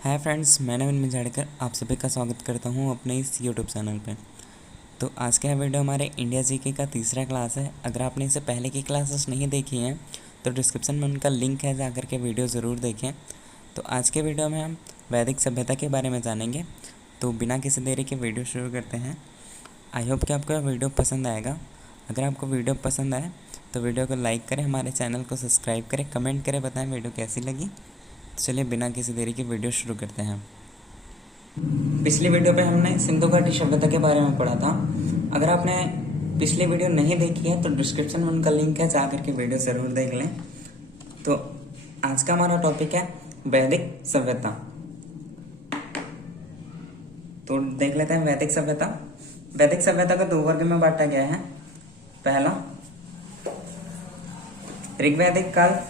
Hi friends, मैं नवीन मिजाड़कर आप सभी का स्वागत करता हूं अपने इस यूट्यूब चैनल पे। तो आज का वीडियो हमारे इंडिया जीके का तीसरा क्लास है। अगर आपने इससे पहले की क्लासेस नहीं देखी हैं तो डिस्क्रिप्शन में उनका लिंक है, जाकर के वीडियो ज़रूर देखें। तो आज के वीडियो में हम वैदिक सभ्यता के बारे में जानेंगे। तो बिना किसी देरी के वीडियो शुरू करते हैं। आई होप कि आपको वीडियो पसंद आएगा। अगर आपको वीडियो पसंद आए तो वीडियो को लाइक करें, हमारे चैनल को सब्सक्राइब करें, कमेंट करें, बताएं वीडियो कैसी लगी। तो चलिए बिना किसी देरी के वीडियो शुरू करते हैं। पिछली वीडियो पे हमने सिंधु घाटी सभ्यता के बारे में पढ़ा था। अगर आपने पिछली वीडियो नहीं देखी है तो डिस्क्रिप्शन में उनका लिंक है, जाकर के वीडियो ज़रूर देख लें। तो आज का हमारा टॉपिक है वैदिक सभ्यता। तो देख लेते हैं वैदिक सभ्यता। वैदिक सभ्यता को दो वर्ग में बांटा गया है। पहला ऋग्वैदिक काल,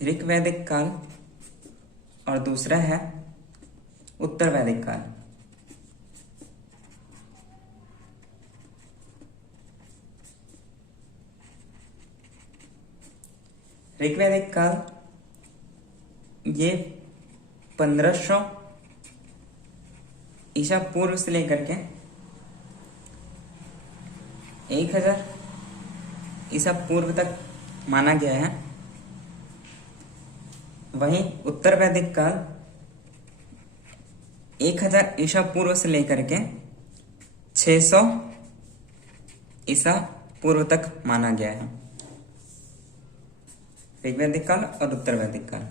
ऋग्वैदिक काल और दूसरा है उत्तर वैदिक काल। ऋग्वैदिक काल ये 1500 ईसा पूर्व से लेकर के 1000 ईसा पूर्व तक माना गया है। वहीं उत्तर वैदिक काल 1000 ईसा पूर्व से लेकर के 600 ईसा पूर्व तक माना गया है। ऋग्वैदिक काल और उत्तर वैदिक काल।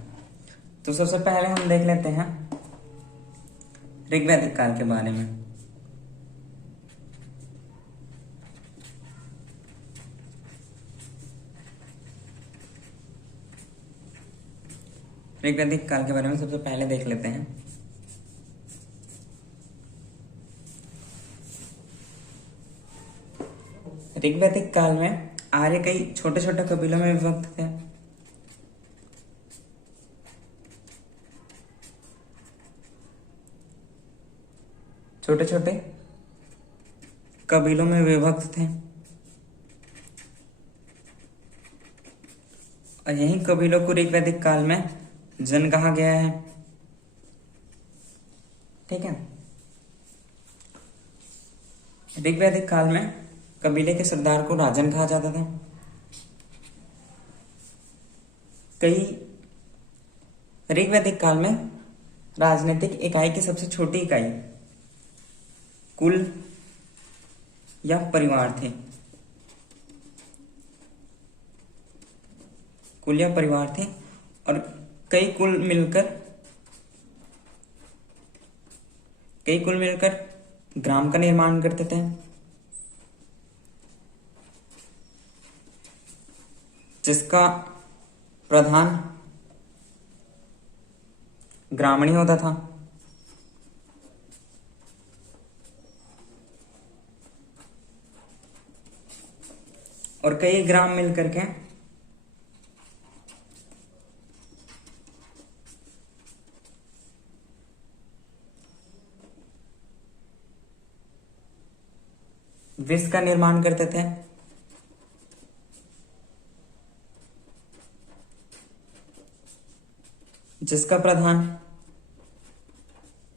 तो सबसे पहले हम देख लेते हैं ऋग्वैदिक काल के बारे में। ऋग्वैदिक काल के बारे में सबसे पहले देख लेते हैं। ऋग्वैदिक काल में आर्य कई छोटे छोटे कबीलों में विभक्त थे। छोटे छोटे कबीलों में विभक्त थे और यही कबीलों को ऋग्वैदिक काल में जन कहा गया है। ठीक है। ऋग्वैदिक काल में कबीले के सरदार को राजन कहा जाता था। कई ऋग्वैदिक काल में राजनीतिक इकाई की सबसे छोटी इकाई कुल या परिवार थे। कुल या परिवार थे और कई कुल मिलकर ग्राम का निर्माण करते थे, जिसका प्रधान ग्रामणी होता था। और कई ग्राम मिलकर के विष का निर्माण करते थे, जिसका प्रधान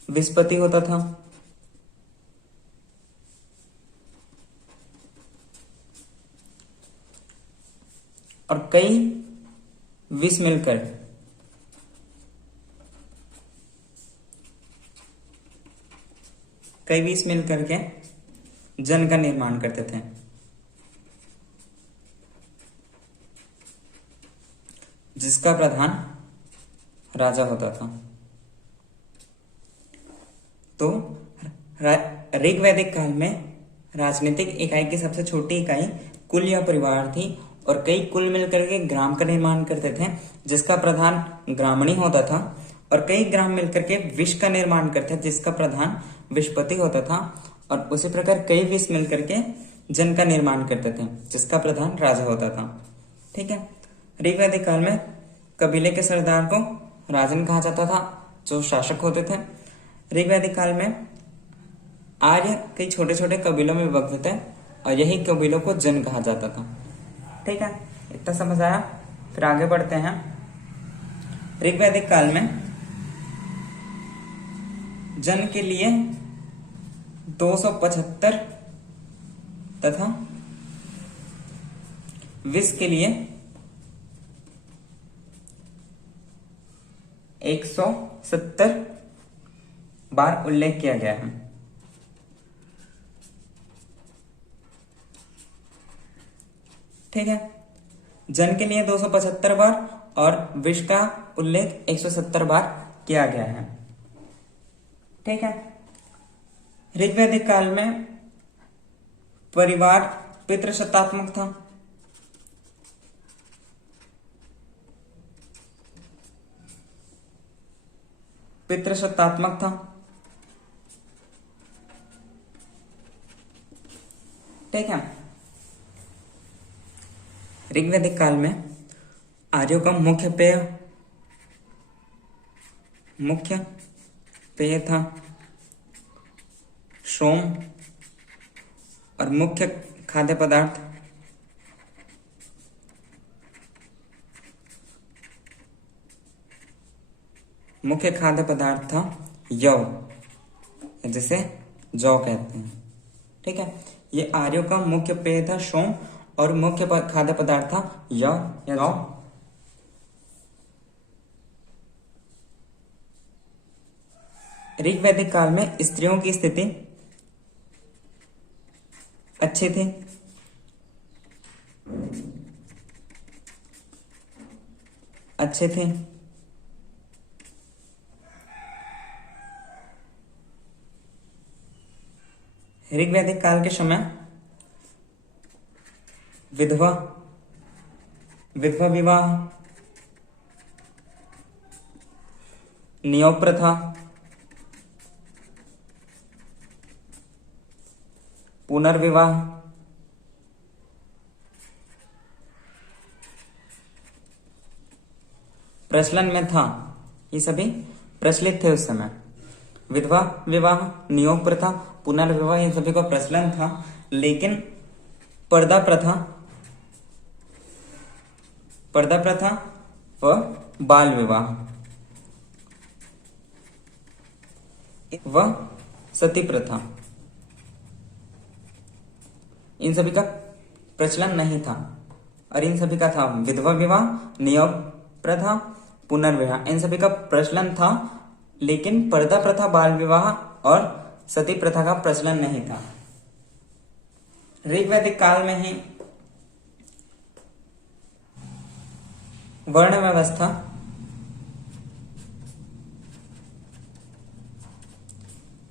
विस्पति होता था। और कई विष मिलकर के जन का निर्माण करते थे, जिसका प्रधान राजा होता था। तो ऋग्वैदिक काल में राजनीतिक इकाई की सबसे छोटी इकाई कुल या परिवार थी और कई कुल मिलकर के ग्राम का निर्माण करते थे, जिसका प्रधान ग्रामणी होता था। और कई ग्राम मिलकर के विष का निर्माण करते थे, जिसका प्रधान विष्पति होता था। और उसी प्रकार कई विष मिलकर के जन का निर्माण करते थे, जिसका प्रधान राजा होता था। ठीक है। ऋग्वैदिक काल में कबीले के सरदार को राजन कहा जाता था, जो शासक होते थे। ऋग्वैदिक काल में आर्य कई छोटे छोटे कबीलों में विभक्त थे और यही कबीलों को जन कहा जाता था। ठीक है, इतना समझ आया। फिर आगे बढ़ते हैं। ऋग्वैदिक काल में जन के लिए 275 तथा विष के लिए 170 बार उल्लेख किया गया है। ठीक है, जन के लिए 275 बार और विष का उल्लेख 170 बार किया गया है। ठीक है, ऋग्वैदिक काल में परिवार पितृसत्तात्मक था। पितृसत्तात्मक था। ठीक है, ऋग्वैदिक काल में आर्यों का मुख्य पेय था सोम और मुख्य खाद्य पदार्थ था यौ, जिसे जौ कहते हैं। ठीक है, ये आर्यों का मुख्य पेय था सोम और मुख्य खाद्य पदार्थ था यौ या जौ। ऋग्वैदिक काल में स्त्रियों की स्थिति अच्छी थी। ऋग्वैदिक काल के समय विधवा विवाह, नियोग प्रथा, पुनर्विवाह, प्रचलन में था। ये सभी प्रचलित थे उस समय। विधवा विवाह, नियोग प्रथा, पुनर्विवाह, ये सभी का प्रचलन था। लेकिन पर्दा प्रथा व बाल विवाह व सती प्रथा, इन सभी का प्रचलन नहीं था। और इन सभी का था विधवा विवाह, नियोग प्रथा, पुनर्विवाह, इन सभी का प्रचलन था। लेकिन पर्दा प्रथा, बाल विवाह और सती प्रथा का प्रचलन नहीं था। ऋग्वैदिक काल में ही वर्ण व्यवस्था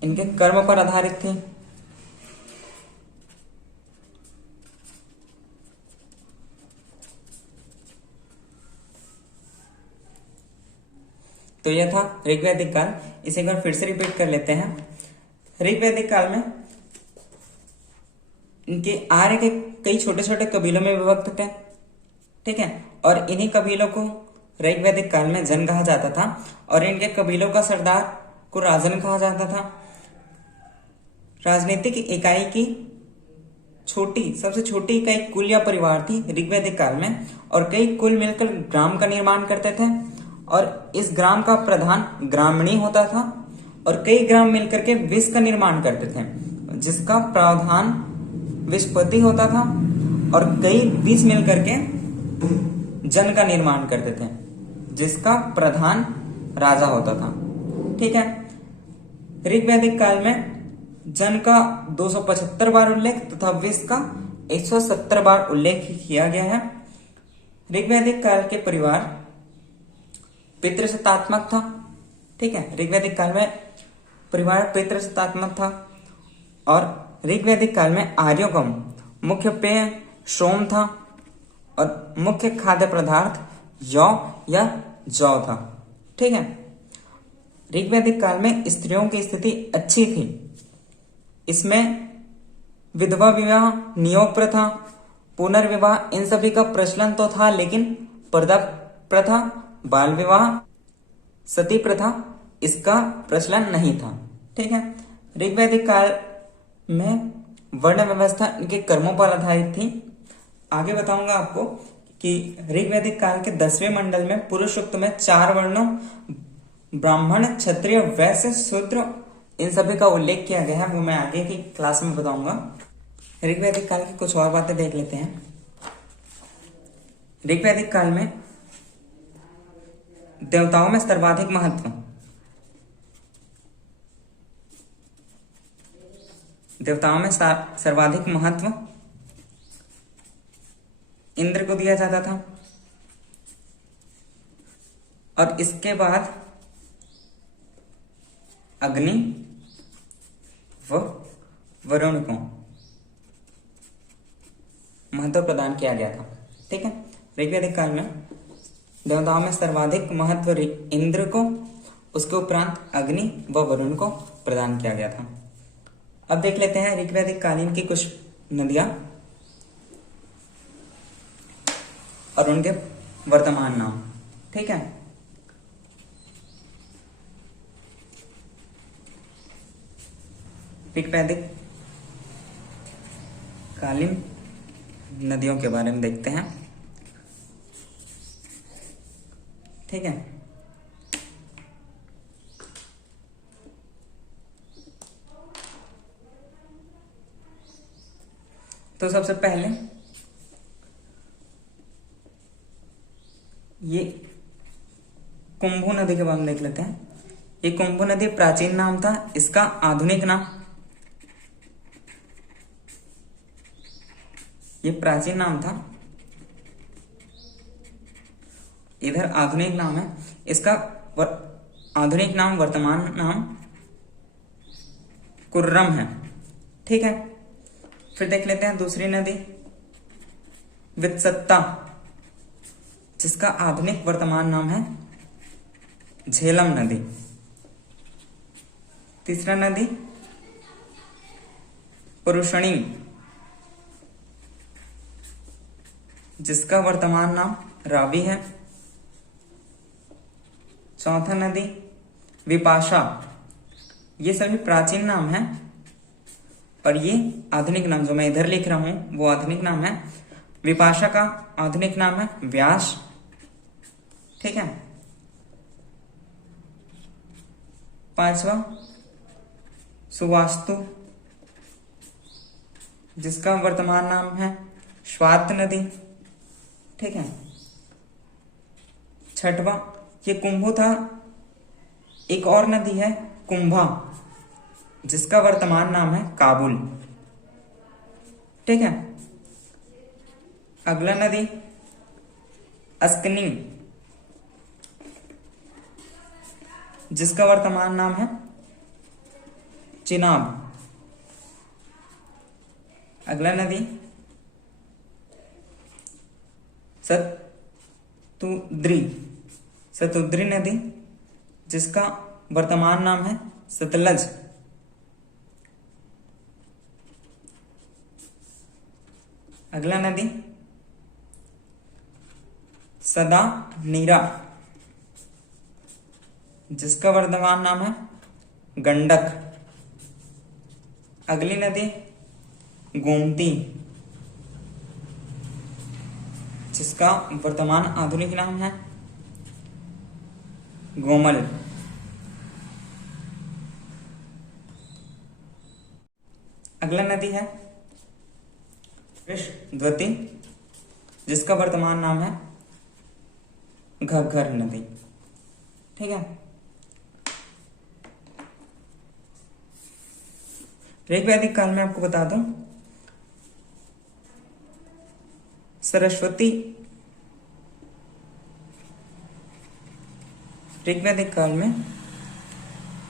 इनके कर्म पर आधारित थी। तो यह था ऋग्वैदिक काल। इसे एक बार फिर से रिपीट कर लेते हैं। ऋग्वैदिक काल में इनके आर्य के कई छोटे छोटे कबीलों में विभक्त थे। ठीक है, और इन्हीं कबीलों को ऋग्वैदिक काल में जन कहा जाता था और इनके कबीलों का सरदार को राजन कहा जाता था। राजनीतिक इकाई की सबसे छोटी इकाई कुल या परिवार थी ऋग्वैदिक काल में, और कई कुल मिलकर ग्राम का निर्माण करते थे और इस ग्राम का प्रधान ग्रामणी होता था और कई ग्राम मिलकर के विष का निर्माण करते थे, जिसका प्रावधान विषपति होता था और कई विष मिलकर के जन का निर्माण करते थे, जिसका प्रधान राजा होता था। ठीक है, ऋग्वैदिक काल में जन का 275 बार उल्लेख तथा विष का 170 बार उल्लेख किया गया है। ऋग्वैदिक काल के परिवार पितृसत्तात्मक था। ठीक है, ऋग्वैदिक काल में परिवार पितृसत्तात्मक था और ऋग्वैदिक काल में आर्यों का मुख्य पेय सोम था और मुख्य खाद्य पदार्थ यौ या जौ था। ठीक है, ऋग्वैदिक काल में स्त्रियों की स्थिति अच्छी थी। इसमें विधवा विवाह, नियोग प्रथा, पुनर्विवाह, इन सभी का प्रचलन तो था, लेकिन पर्दा प्रथा, बाल विवाह, सती प्रथा, इसका प्रचलन नहीं था। ठीक है, ऋग्वैदिक काल में वर्ण व्यवस्था इनके कर्मों पर आधारित थी। आगे बताऊंगा आपको कि ऋग्वैदिक काल के 10वें मंडल में पुरुष सूक्त में 4 वर्णों ब्राह्मण, क्षत्रिय, वैश्य, शूद्र इन सभी का उल्लेख किया गया है, वो मैं आगे की क्लास में बताऊंगा। ऋग्वैदिक काल की कुछ और बातें देख लेते हैं। ऋग्वैदिक काल में देवताओं में सर्वाधिक महत्व, सर्वाधिक महत्व इंद्र को दिया जाता था, और इसके बाद अग्नि व वरुण को महत्व प्रदान किया गया था। ठीक है, ऋग्वैदिक काल में देवताओं में सर्वाधिक महत्व इंद्र को, उसके उपरांत अग्नि व वरुण को प्रदान किया गया था। अब देख लेते हैं ऋग्वैदिक कालीन की कुछ नदियां और उनके वर्तमान नाम। ठीक है, ऋग्वैदिक कालीन नदियों के बारे में देखते हैं। ठीक है, तो सबसे पहले ये कुंभू नदी के बारे में देख लेते हैं। ये कुंभू नदी प्राचीन नाम था, इसका आधुनिक नाम, ये प्राचीन नाम था, इधर आधुनिक नाम है। इसका आधुनिक नाम, वर्तमान नाम कुर्रम है। ठीक है, फिर देख लेते हैं दूसरी नदी वित्सत्ता, जिसका आधुनिक वर्तमान नाम है झेलम नदी। तीसरा नदी पुरुषणी, जिसका वर्तमान नाम रावी है। चौथा नदी विपाशा, ये सभी प्राचीन नाम है, और ये आधुनिक नाम जो मैं इधर लिख रहा हूं वो आधुनिक नाम है। विपाशा का आधुनिक नाम है व्यास। ठीक है, पांचवा सुवास्तु, जिसका वर्तमान नाम है श्वात नदी। ठीक है, छठवां ये कुंभू था, एक और नदी है कुंभा, जिसका वर्तमान नाम है काबुल। ठीक है, अगला नदी अस्कनी, जिसका वर्तमान नाम है चिनाब। अगला नदी सतुद्री नदी, जिसका वर्तमान नाम है सतलज। अगला नदी सदा नीरा, जिसका वर्तमान नाम है गंडक। अगली नदी गोमती, जिसका वर्तमान आधुनिक नाम है गोमल। अगला नदी है वृषद्वती, जिसका वर्तमान नाम है घग्गर नदी। ठीक है, ऋग्वैदिक काल में आपको बता दूं सरस्वती, ऋग्वैदिक काल में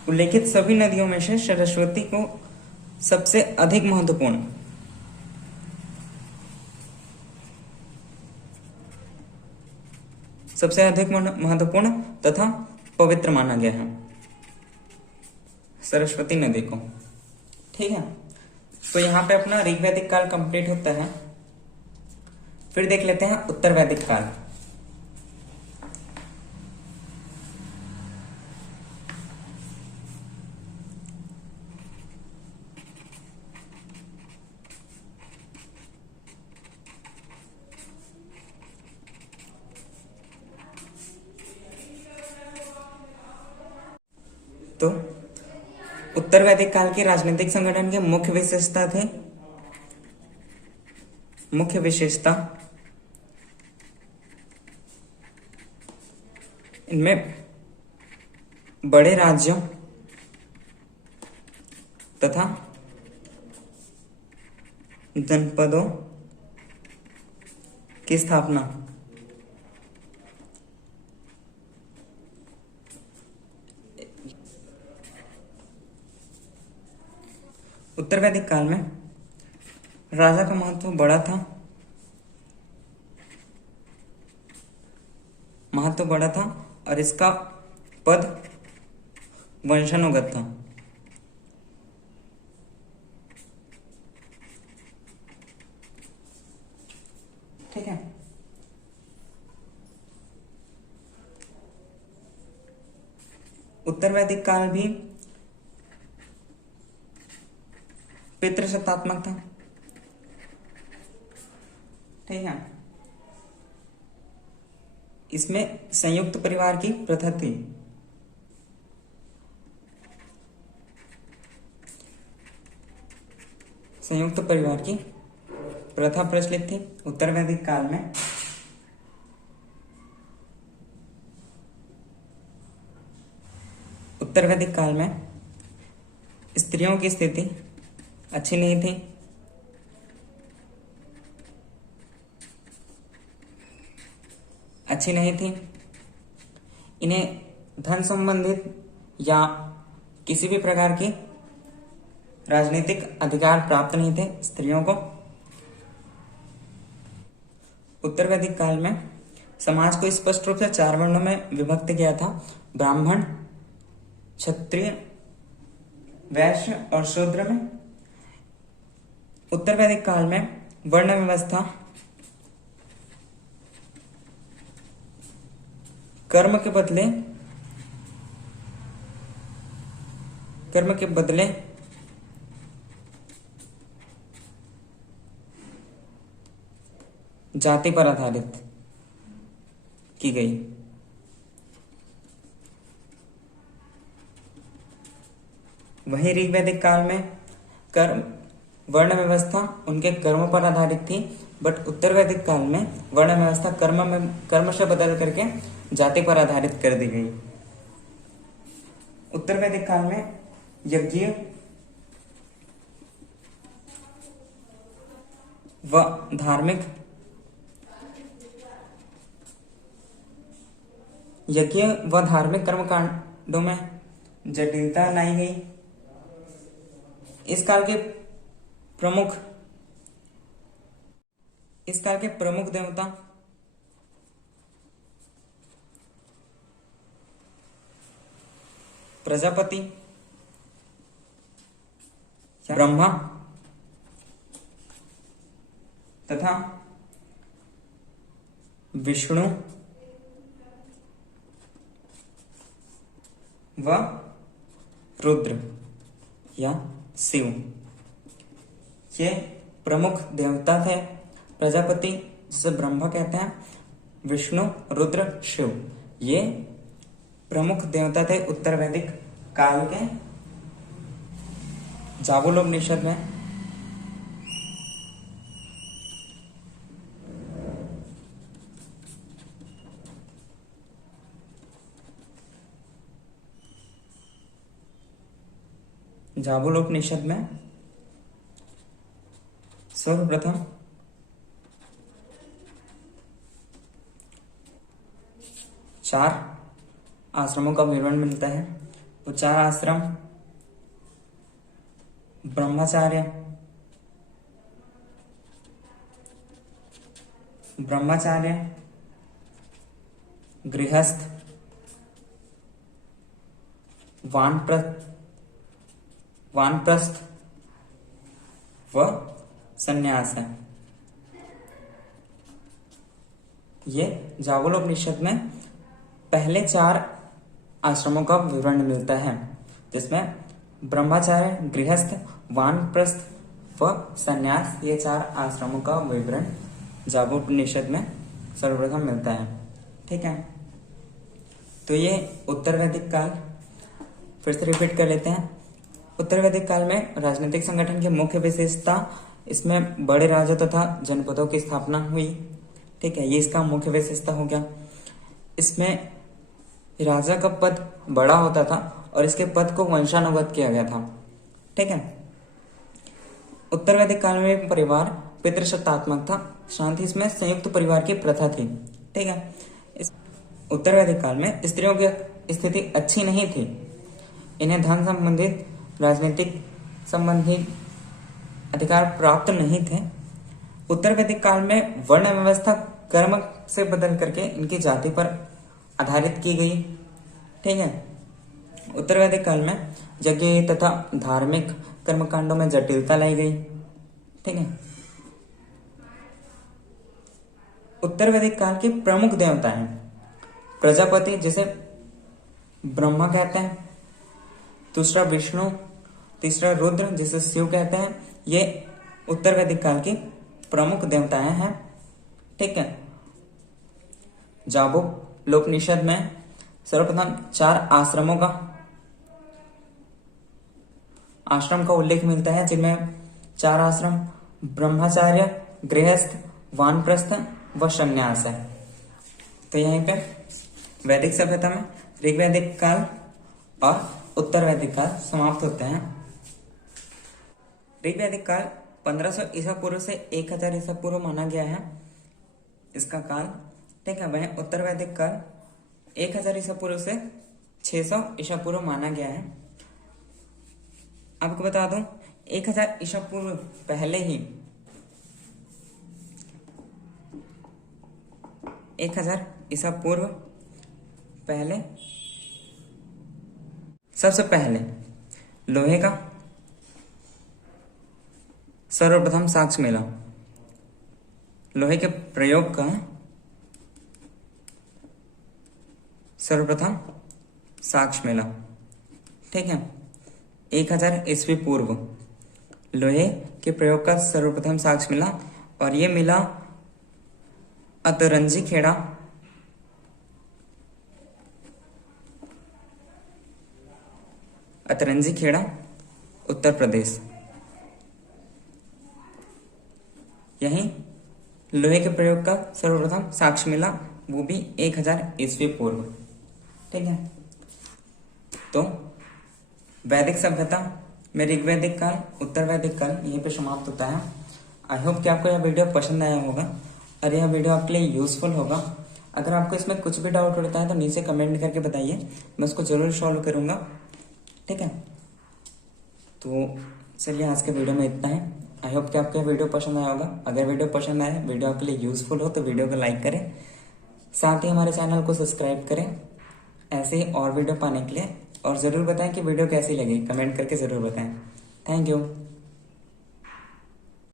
उल्लेखित सभी नदियों में से सरस्वती को सबसे अधिक महत्वपूर्ण, तथा पवित्र माना गया है सरस्वती नदी को। ठीक है, तो यहाँ पे अपना ऋग्वैदिक काल कंप्लीट होता है। फिर देख लेते हैं उत्तर वैदिक काल। तो उत्तर वैदिक काल के राजनीतिक संगठन के मुख्य विशेषता इनमें बड़े राज्यों तथा जनपदों की स्थापना। उत्तर वैदिक काल में राजा का महत्व बड़ा था और इसका पद वंशानुगत था। ठीक है। उत्तर वैदिक काल भी पितृसत्तात्मक था। ठीक है। इसमें संयुक्त परिवार की प्रथा थी। संयुक्त परिवार की प्रथा प्रचलित थी उत्तर वैदिक काल में। उत्तर वैदिक काल में स्त्रियों की स्थिति अच्छी नहीं थी। इन्हें धन संबंधित या किसी भी प्रकार की राजनीतिक अधिकार प्राप्त नहीं थे स्त्रियों को। उत्तर वैदिक काल में समाज को स्पष्ट रूप से 4 वर्णों में विभक्त किया था: ब्राह्मण, क्षत्रिय, वैश्य और शूद्र में। उत्तर वैदिक काल में वर्ण व्यवस्था कर्म के बदले जाति पर आधारित की गई। वहीं ऋग्वैदिक काल में कर्म वर्ण व्यवस्था उनके कर्मों पर आधारित थी, बट उत्तर वैदिक काल में वर्ण व्यवस्था कर्म से बदल करके जाति पर आधारित कर दी गई। उत्तर वैदिक काल में यज्ञ व धार्मिक कर्मकांडों में जटिलता लाई गई। इस काल के प्रमुख देवता प्रजापति, ब्रह्मा तथा विष्णु व रुद्र या शिव, ये प्रमुख देवता थे। प्रजापति जिसे ब्रह्मा कहते हैं, विष्णु, रुद्र, शिव, ये प्रमुख देवता थे उत्तर वैदिक काल के। जाबुलोपनिषद में सर्वप्रथम चार आश्रमों का विवरण मिलता है। वो 4 आश्रम ब्रह्मचार्य, गृहस्थ, वानप्रस्थ व संन्यास है। ये जाबुलोपनिषद में पहले 4 आश्रमों का विवरण मिलता है, जिसमें ब्रह्मचार्य, गृहस्थ, वानप्रस्थ व संन्यास, ये 4 आश्रमों का विवरण जाबुलोपनिषद में सर्वप्रथम मिलता है। ठीक है। तो ये उत्तर वैदिक काल फिर से रिपीट कर लेते हैं। उत्तर वैदिक काल में राजनीतिक संगठन की मुख्य विशेषता, इसमें बड़े राज्यों तथा जनपदों की स्थापना हुई। ठीक है, ये इसका मुख्य विशेषता हो गया। इसमें राजा का पद बड़ा होता था और इसके पद को वंशानुगत किया गया था। ठीक है। उत्तर वैदिक काल में परिवार पितृसत्तात्मक था, शांति इसमें संयुक्त परिवार की प्रथा थी। ठीक है। इस उत्तर वैदिक काल में स्त्रियों की स्थिति अच्छी नहीं थी, इन्हें धन संबंधित राजनीतिक संबंधी अधिकार प्राप्त नहीं थे। उत्तर वैदिक काल में वर्ण व्यवस्था कर्म से बदल करके इनकी जाति पर आधारित की गई। ठीक है। उत्तर वैदिक काल में यज्ञ तथा धार्मिक कर्मकांडों में जटिलता लाई गई। ठीक है। उत्तर वैदिक काल के प्रमुख देवता हैं प्रजापति, जिसे ब्रह्मा कहते हैं, दूसरा विष्णु, तीसरा रुद्र, जिसे शिव कहते हैं। ये उत्तर वैदिक काल की प्रमुख देवताएं हैं। ठीक है। जाबोलोपनिषद में सर्वप्रथम 4 आश्रम का उल्लेख मिलता है, जिनमें 4 आश्रम ब्रह्मचार्य, गृहस्थ, वानप्रस्थ व संन्यास है। तो यहीं पे वैदिक सभ्यता में ऋग्वैदिक काल और उत्तर वैदिक काल समाप्त होते हैं। ऋग्वैदिक काल 1500 ईसा पूर्व से 1000 ईसा पूर्व माना गया है इसका काल। ठीक है। वहीं उत्तर वैदिक काल 1000 ईसा पूर्व से 600 ईसा पूर्व माना गया है। आपको बता दूं, 1000 ईसा पूर्व पहले ही 1000 ईसा पूर्व पहले सबसे पहले लोहे का सर्वप्रथम साक्ष्य मिला। लोहे के प्रयोग का सर्वप्रथम साक्ष्य मिला। ठीक है। 1000 ईस्वी पूर्व लोहे के प्रयोग का सर्वप्रथम साक्ष्य मिला और ये मिला अतरंजी खेड़ा उत्तर प्रदेश। यहीं लोहे के प्रयोग का सर्वप्रथम साक्ष्य मिला, वो भी 1000 ईस्वी पूर्व। ठीक है। तो वैदिक सभ्यता में ऋग्वैदिक काल, उत्तर वैदिक काल यहीं पे समाप्त होता है। आई होप कि आपको यह वीडियो पसंद आया होगा और यह वीडियो आपके लिए यूजफुल होगा। अगर आपको इसमें कुछ भी डाउट होता है तो नीचे कमेंट करके बताइए, मैं उसको जरूर सॉल्व करूंगा। ठीक है। तो चलिए, आज के वीडियो में इतना है। आई होप कि आपको यह वीडियो पसंद आया होगा। अगर वीडियो पसंद आए, वीडियो आपके लिए यूजफुल हो तो वीडियो को लाइक करें, साथ ही हमारे चैनल को सब्सक्राइब करें ऐसे ही और वीडियो पाने के लिए। और ज़रूर बताएं कि वीडियो कैसी लगी, कमेंट करके ज़रूर बताएं। Thank you.